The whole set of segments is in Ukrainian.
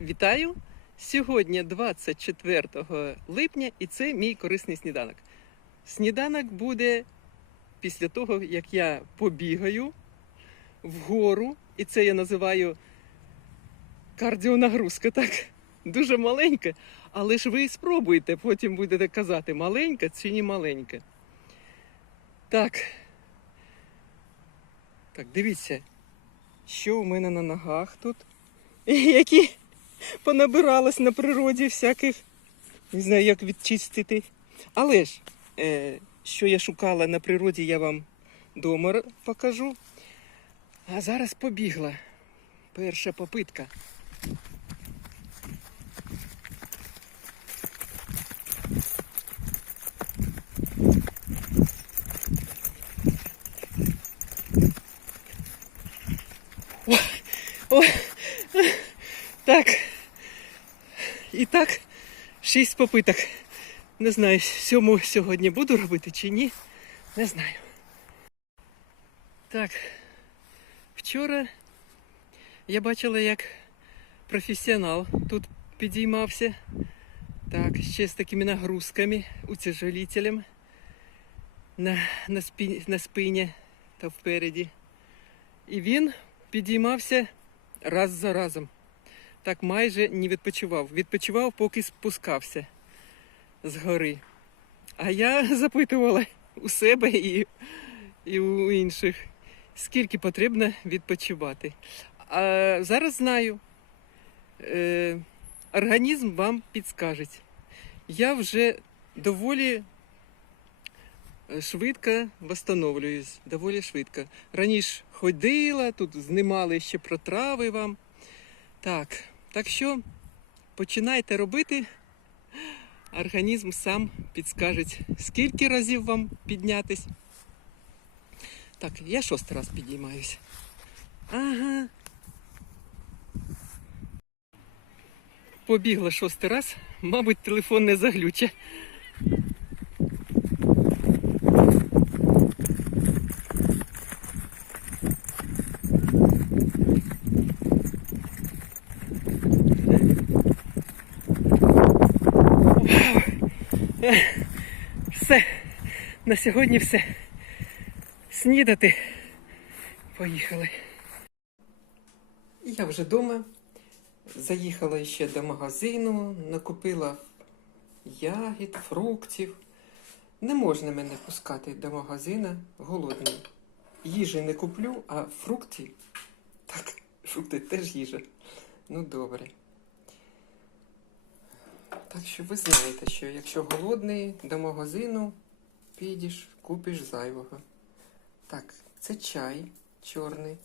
Вітаю! Сьогодні 24 липня і це мій корисний сніданок. Сніданок буде після того, як я побігаю вгору, і це я називаю кардіонагрузка, так? Дуже маленька, але ж ви спробуйте, потім будете казати, маленька чи не маленька. Так. Так, дивіться, що у мене на ногах тут. Які понабиралось на природі всяких, не знаю, як відчистити. Але ж, е, що я шукала на природі, я вам дома покажу. А зараз побігла. Перша попитка. Ой, ой. Так. І так, шість попиток. Не знаю, сьому сьогодні буду робити чи ні. Не знаю. Так. Вчора я бачила, як професіонал тут підіймався. Так, ще з такими нагрузками, утяжелителем на, на, спі, на спині та впереді. І він підіймався раз за разом. Так майже не відпочивав. Відпочивав, поки спускався з гори. А я запитувала у себе і, і у інших, скільки потрібно відпочивати. А зараз знаю, е, організм вам підскаже. Я вже доволі е, швидко восстановлююсь, доволі швидко. Раніше ходила, тут знімали ще про трави вам. Так, так що починайте робити, організм сам підскаже, скільки разів вам піднятись. Так, я шостий раз підіймаюся. Ага. Побігла шостий раз, мабуть, телефон не заглюче. Все. На сьогодні все. Снідати. Поїхали. Я вже вдома. Заїхала ще до магазину, накупила ягід, фруктів. Не можна мене пускати до магазина голодною. Їжі не куплю, а фрукти. Так, фрукти теж їжа. Ну добре. Так що ви знаєте, що якщо голодний до магазину підеш, купиш зайвого. Так, це чай чорний.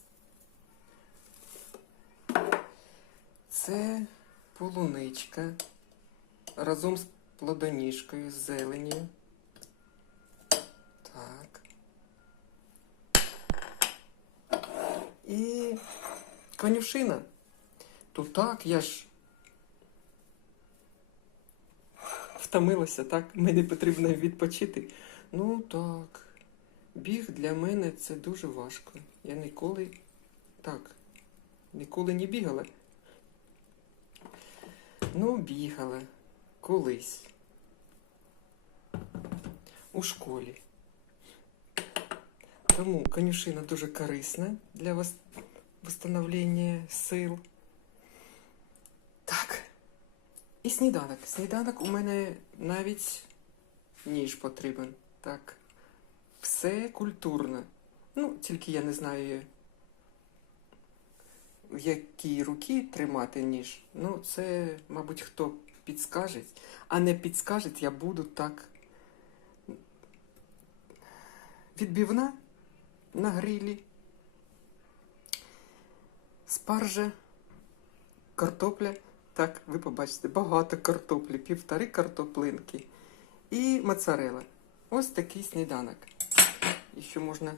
Це полуничка разом з плодоніжкою, з зеленю. Так. І конюшина. То так, я ж втомилася, так? Мені потрібно відпочити. Ну так. Біг для мене це дуже важко. Я ніколи так, ніколи не бігала. Ну, бігала колись. У школі. Тому конюшина дуже корисна для вос- восстановлення сил. Так. І сніданок. Сніданок у мене навіть ніж потрібен. Так. Все культурно. Ну, тільки я не знаю, в якій руки тримати ніж. Ну, це, мабуть, хто підскаже. А не підскаже, я буду так. Відбивна на грилі. Спаржа, картопля. Так, ви побачите, багато картоплі, півтори картоплинки і моцарела. Ось такий сніданок. І що можна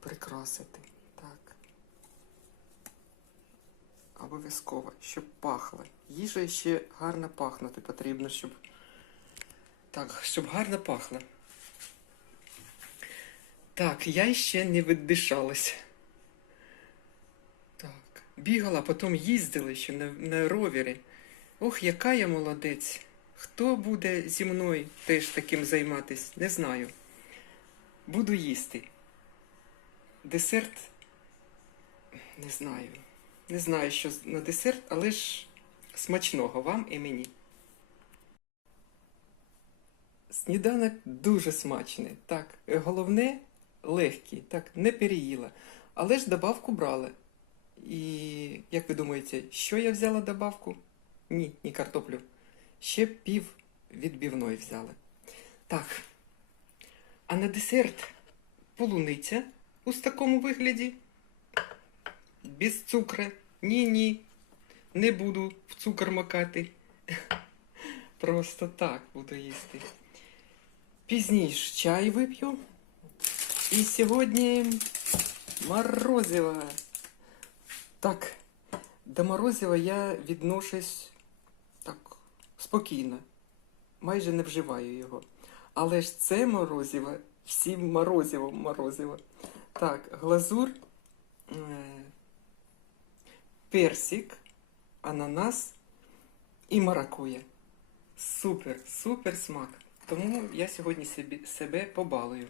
прикрасити. Так. Обов'язково, щоб пахло. Їжа ще гарно пахнути потрібно, щоб. Так, щоб гарно пахло. Так, я ще не віддишалась. Бігала, потім їздили ще на, на ровері. Ох, яка я молодець. Хто буде зі мною теж таким займатися, не знаю. Буду їсти. Десерт. Не знаю. Не знаю, що на десерт, але ж смачного вам і мені. Сніданок дуже смачний. Так, головне легкий, так, не переїла. Але ж добавку брала. І як ви думаєте, що я взяла добавку? Ні, не картоплю. Ще пів відбивної взяла. Так. А на десерт полуниця у такому вигляді. Без цукру. Ні-ні. Не буду в цукор макати. Просто так буду їсти. Пізніше чай вип'ю. І сьогодні морозиво. Так, до морозива я відношусь так спокійно. Майже не вживаю його. Але ж це морозиво, всім морозивом морозиво. Так, глазур, е, персик, ананас і маракуя. Супер, супер смак. Тому я сьогодні собі, себе побалую.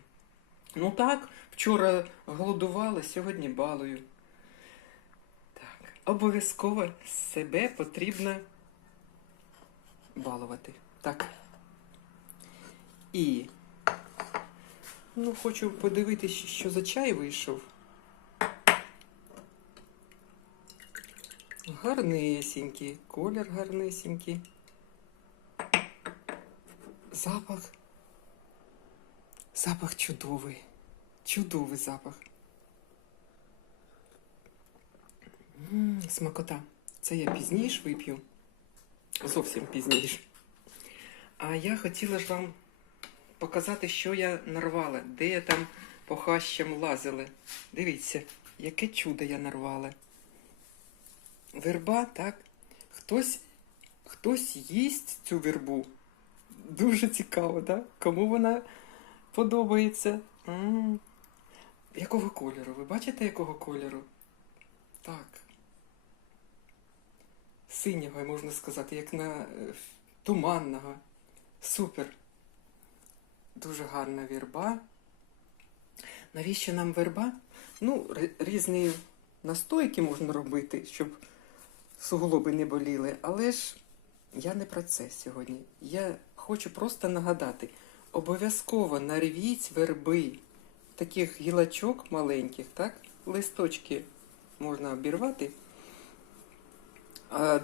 Ну так, вчора голодувала, сьогодні балую. Обов'язково себе потрібно балувати. Так. І ну, хочу подивитися, що за чай вийшов. Гарнесенький, колір гарнесенький. Запах. Запах чудовий. Чудовий запах. М, смакота. Це я пізніше вип'ю. Зовсім пізніше. А я хотіла ж вам показати, що я нарвала, де я там по хащам лазила. Дивіться, яке чудо я нарвала. Верба, так? Хтось, хтось їсть цю вербу. Дуже цікаво, так? Кому вона подобається? м Якого кольору? Ви бачите, якого кольору? Так. Синього, можна сказати, як на е, туманного. Супер. Дуже гарна вірба. Навіщо нам верба? Ну, різні настойки можна робити, щоб суглоби не боліли. Але ж я не про це сьогодні. Я хочу просто нагадати: обов'язково нарвіть верби, таких гілочок маленьких, так? Листочки можна обірвати.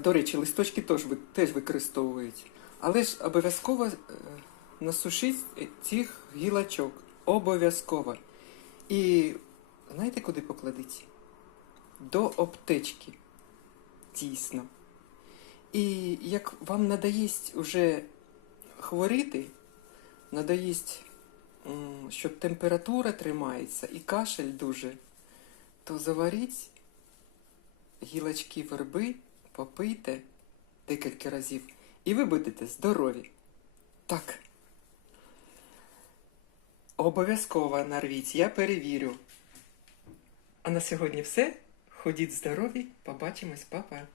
До речі, листочки теж, ви- теж використовують. Але ж обов'язково е, насушіть цих гілочок. Обов'язково. І знаєте, куди покладіть? До аптечки. Дійсно. І як вам надоїсть уже хворіти, надоїсть, м, що температура тримається і кашель дуже, то заваріть гілочки верби, попийте декілька разів, і ви будете здорові. Так. Обов'язково нарвіть, я перевірю. А на сьогодні все. Ходіть здорові, побачимось, па-па.